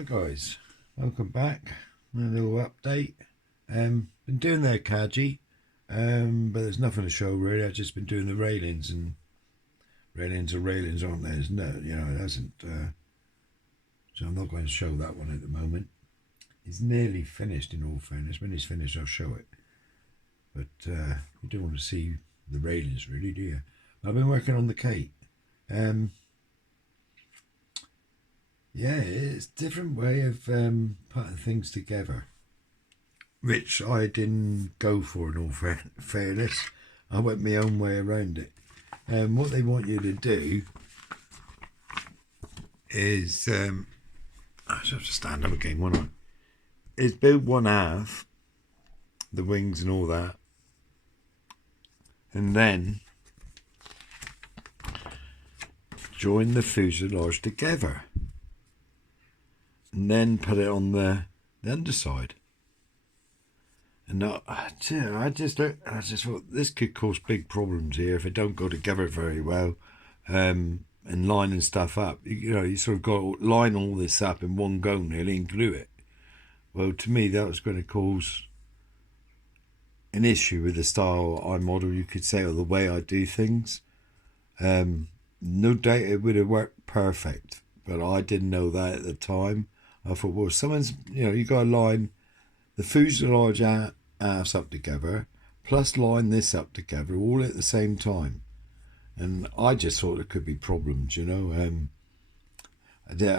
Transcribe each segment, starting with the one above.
Hi guys, welcome back. A little update. Been doing the Akagi, but there's nothing to show really. I've just been doing the railings, and railings are railings, aren't there? There's no, it hasn't. So I'm not going to show that one at the moment. It's nearly finished. In all fairness, when it's finished, I'll show it. But you don't want to see the railings, really, do you? I've been working on the Kate. Yeah, it's a different way of putting things together, which I didn't go for in all fairness. I went my own way around it. And what they want you to do is, I should have to stand up again, won't I? Is build one half, the wings and all that, and then join the fuselage together. And then put it on the underside. And I just thought this could cause big problems here if it don't go together very well, and lining stuff up. You sort of got to line all this up in one go nearly and glue it. Well, to me that was going to cause an issue with the style I model, you could say, or the way I do things. No doubt it would have worked perfect, but I didn't know that at the time. I thought, well, someone's, you got to line the fuselage halves up together, plus line this up together, all at the same time. And I just thought there could be problems, I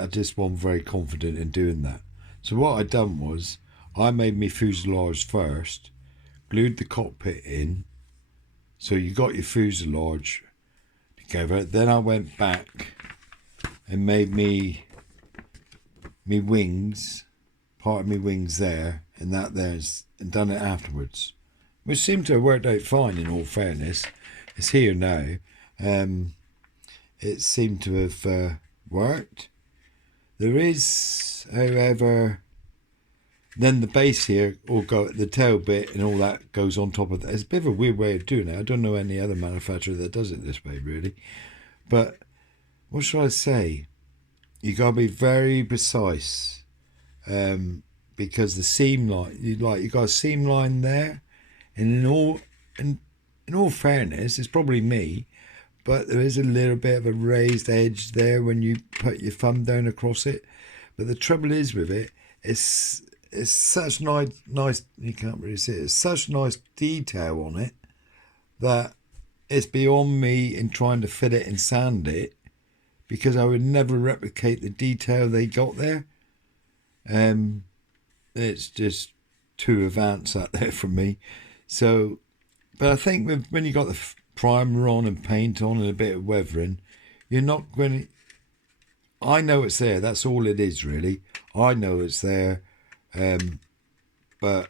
just wasn't very confident in doing that. So what I done was, I made my fuselage first, glued the cockpit in, so you got your fuselage together. Then I went back and made me wings, part of my wings there, and that there's, and done it afterwards, which seemed to have worked out fine in all fairness. It's here now. It seemed to have worked. There is, however, then the base here, all go the tail bit and all that goes on top of that. It's a bit of a weird way of doing it. I don't know any other manufacturer that does it this way, really. But what should I say? You gotta be very precise, because the seam line, you got a seam line there, and in all fairness, it's probably me, but there is a little bit of a raised edge there when you put your thumb down across it. But the trouble is with it, it's such nice, you can't really see it. It's such nice detail on it that it's beyond me in trying to fit it and sand it, because I would never replicate the detail they got there. It's just too advanced out there for me. So, but I think when you got the primer on and paint on and a bit of weathering, you're not going to... I know it's there. That's all it is, really. I know it's there. But,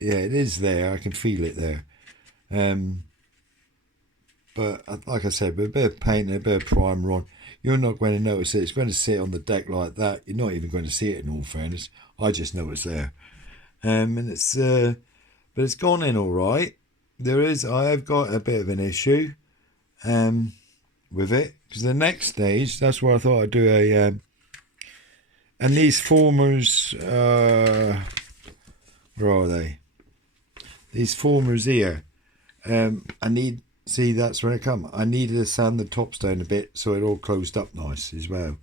yeah, it is there. I can feel it there. But like I said, with a bit of paint and a bit of primer on, you're not going to notice it. It's going to sit on the deck like that. You're not even going to see it, in all fairness. I just know it's there. And it's, but it's gone in all right. I have got a bit of an issue, with it, because the next stage, that's where I thought I'd do a, and these formers, where are they? These formers here, see, that's where it come. I needed to sand the tops down a bit so it all closed up nice as well.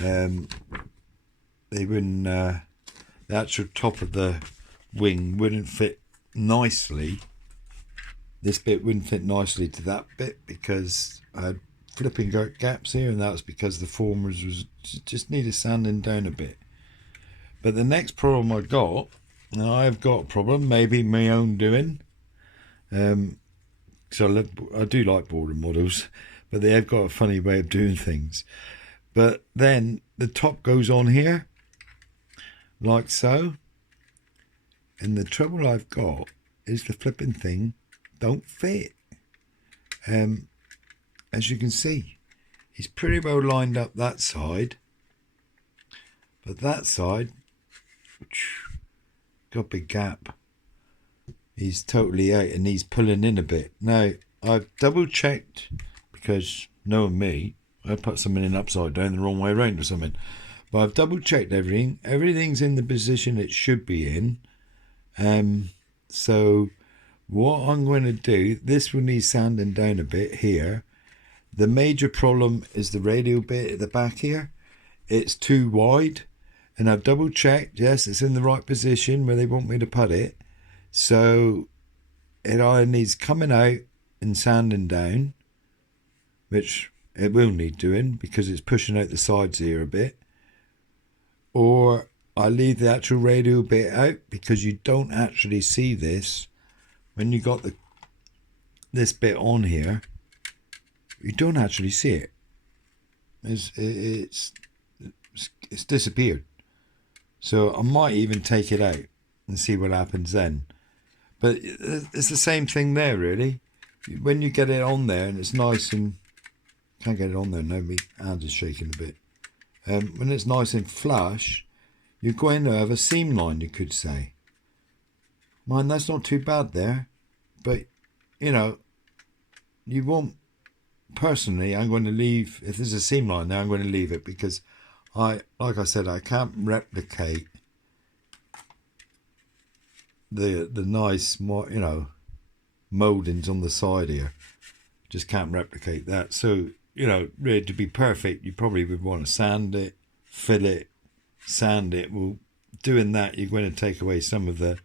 They wouldn't, the actual top of the wing wouldn't fit nicely. This bit wouldn't fit nicely to that bit because I had flipping gaps here, and that was because the formers just needed sanding down a bit. But the next problem I got, and I've got a problem, maybe my own doing, so I do like border models, but they have got a funny way of doing things. But then the top goes on here, like so. And the trouble I've got is the flipping thing don't fit. As you can see, he's pretty well lined up that side. But that side, got a big gap. He's totally out and he's pulling in a bit. Now, I've double checked, because knowing me, I put something in upside down the wrong way around or something. But I've double checked everything. Everything's in the position it should be in. So what I'm going to do, this will need sanding down a bit here. The major problem is the radial bit at the back here. It's too wide, and I've double checked. Yes, it's in the right position where they want me to put it. So it either needs coming out and sanding down, which it will need doing because it's pushing out the sides here a bit, or I leave the actual radial bit out because you don't actually see this when you got this bit on here. You don't actually see it. It's disappeared. So I might even take it out and see what happens then. But it's the same thing there, really. When you get it on there and it's nice and... Can't get it on there now, my hand is shaking a bit. When it's nice and flush, you're going to have a seam line, you could say. Mind, that's not too bad there. But, you know, you won't... Personally, I'm going to leave... If there's a seam line there, I'm going to leave it because like I said, I can't replicate the nice, you know, mouldings on the side here. Just can't replicate that. So, you know, really to be perfect, you probably would want to sand it, fill it, sand it. Well, doing that, you're going to take away some of the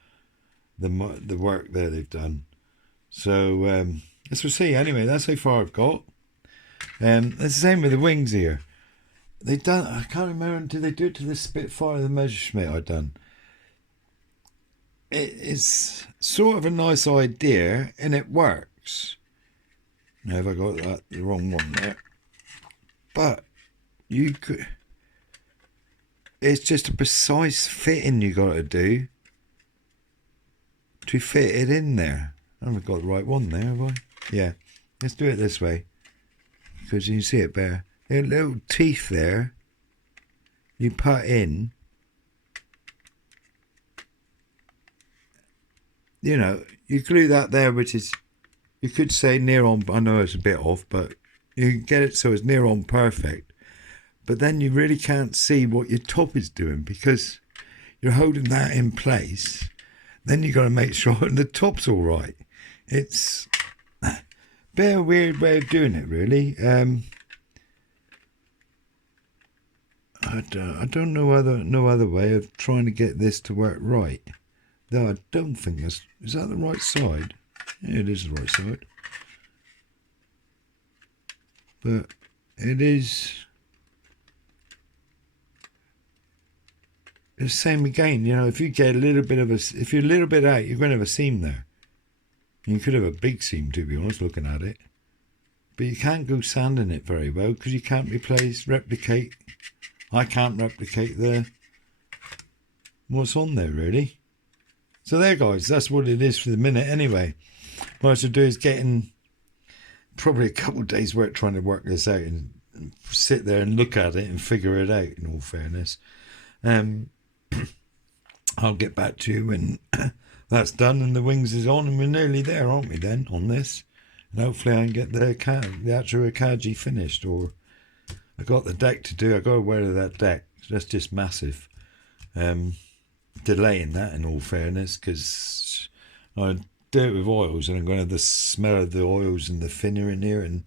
work there they've done. So let's see. Anyway, that's how far I've got. It's the same with the wings here. They done. I can't remember. Did they do it to the Spitfire, the Messerschmitt I done? It's sort of a nice idea, and it works. Now, have I got that the wrong one there? But you could. It's just a precise fitting you got to do to fit it in there. I haven't got the right one there, have I? Yeah. Let's do it this way because you can see it better. There are little teeth there. You put in. You know, you glue that there, which is, you could say near on, I know it's a bit off, but you can get it so it's near on perfect. But then you really can't see what your top is doing because you're holding that in place. Then you got to make sure the top's all right. It's a bit of a weird way of doing it, really. I don't know no other way of trying to get this to work right. Though I don't think is that the right side? Yeah, it is the right side. But it is the same again. You know, if you get a little bit of if you're a little bit out, you're going to have a seam there. You could have a big seam, to be honest, looking at it. But you can't go sanding it very well because you can't replicate. I can't replicate what's on there, really. So there, guys, that's what it is for the minute anyway. What I should do is getting probably a couple of days work trying to work this out and sit there and look at it and figure it out, in all fairness. I'll get back to you when that's done and the wings is on, and we're nearly there, aren't we, then, on this? And hopefully I can get the actual Akagi finished, or I got the deck to do. I got to wear that deck. That's just massive. Delaying that, in all fairness, because I do it with oils and I'm going to have the smell of the oils and the thinner in here, and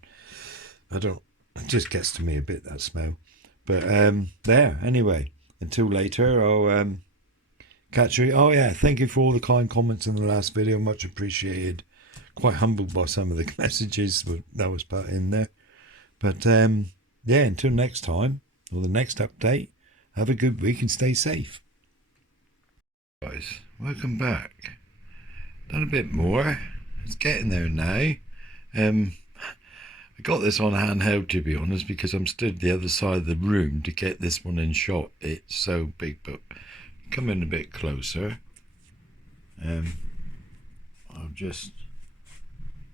it just gets to me a bit, that smell. But there, anyway, until later, I'll catch you. Oh yeah, thank you for all the kind comments in the last video, much appreciated. Quite humbled by some of the messages that was put in there. But yeah, until next time, or the next update, have a good week and stay safe. Guys, welcome back. Done a bit more. It's getting there now. I got this on handheld, to be honest, because I'm stood the other side of the room to get this one in shot. It's so big, but come in a bit closer. I've just...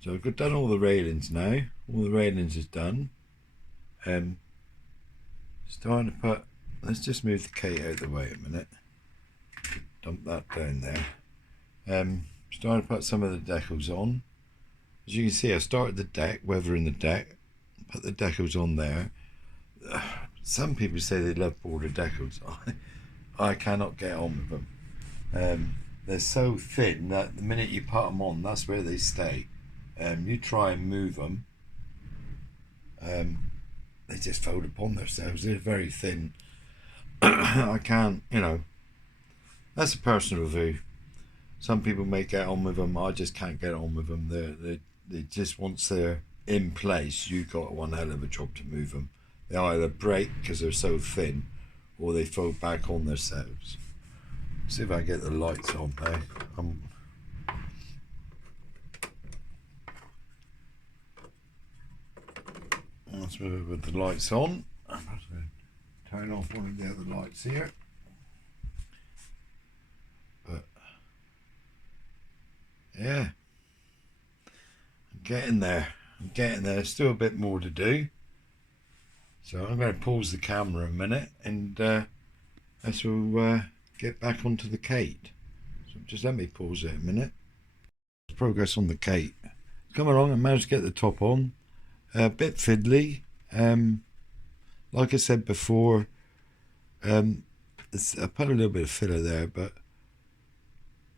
So I've done all the railings now. All the railings is done. Starting to put... Let's just move the Kate out of the way a minute. Dump that down there. Starting to put some of the decals on. As you can see, I started the deck, weathering the deck, put the decals on there, some people say they love border decals. I cannot get on with them. They're so thin that the minute you put them on, that's where they stay. You try and move them, they just fold upon themselves. They're very thin. I can't, that's a personal view. Some people may get on with them. I just can't get on with them. They just, once they're in place, you've got one hell of a job to move them. They either break because they're so thin, or they fold back on themselves. See if I get the lights on there. Let's move it with the lights on. I'm going to turn off one of the other lights here. But yeah, I'm getting there. Still a bit more to do. So I'm going to pause the camera a minute, and as we'll get back onto the Kate. So just let me pause it a minute. Progress on the Kate. Come along, I managed to get the top on. A bit fiddly. Like I said before, I put a little bit of filler there, but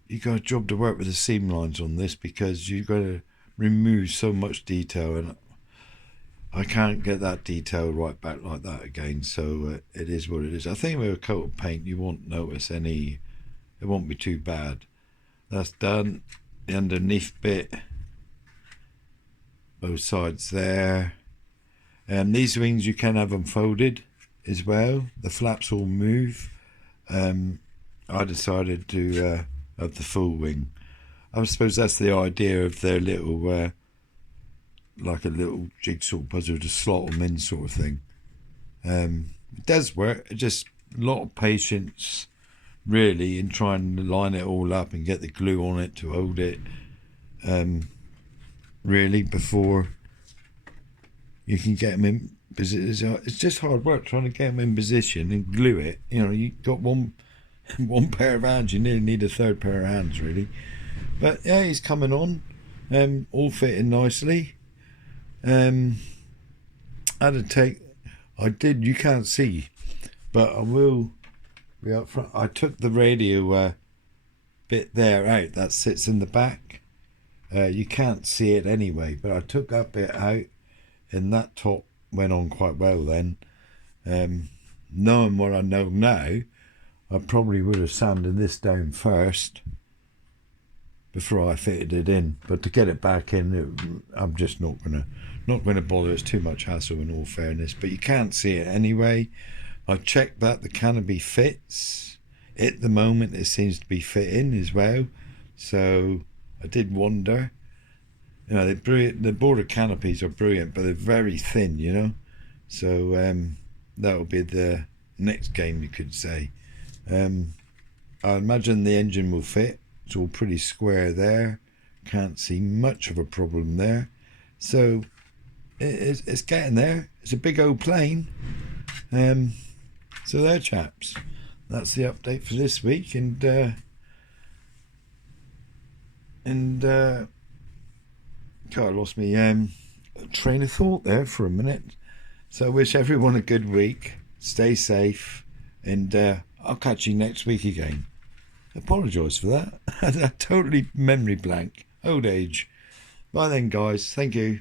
you got a job to work with the seam lines on this, because you've got to remove so much detail, and I can't get that detail right back like that again. So it is what it is. I think with a coat of paint, you won't notice any. It won't be too bad. That's done. The underneath bit, both sides there. And these wings, you can have them folded as well. The flaps all move. I decided to have the full wing. I suppose that's the idea of their little, like a little jigsaw puzzle to slot them in, sort of thing. It does work. It's just a lot of patience, really, in trying to line it all up and get the glue on it to hold it. Really, before you can get them in position. It's just hard work trying to get them in position and glue it. You got one pair of hands, you nearly need a third pair of hands, really. But yeah, he's coming on, all fitting nicely. I did, you can't see, but I will be up front. I took the radio bit there out that sits in the back. You can't see it anyway, but I took that bit out, and that top went on quite well then. Knowing what I know now, I probably would have sanded this down first before I fitted it in, but to get it back in, I'm just not gonna bother. It's too much hassle, in all fairness. But you can't see it anyway. I checked that the canopy fits. At the moment, it seems to be fitting as well. So I did wonder. They're brilliant. The border canopies are brilliant, but they're very thin. So that'll be the next game, you could say. I imagine the engine will fit. It's all pretty square there. Can't see much of a problem there. So it's getting there. It's a big old plane. So there, chaps. That's the update for this week. And God, I lost my train of thought there for a minute. So I wish everyone a good week. Stay safe, and I'll catch you next week again. I apologise for that. I totally memory blank. Old age. Bye then, guys. Thank you.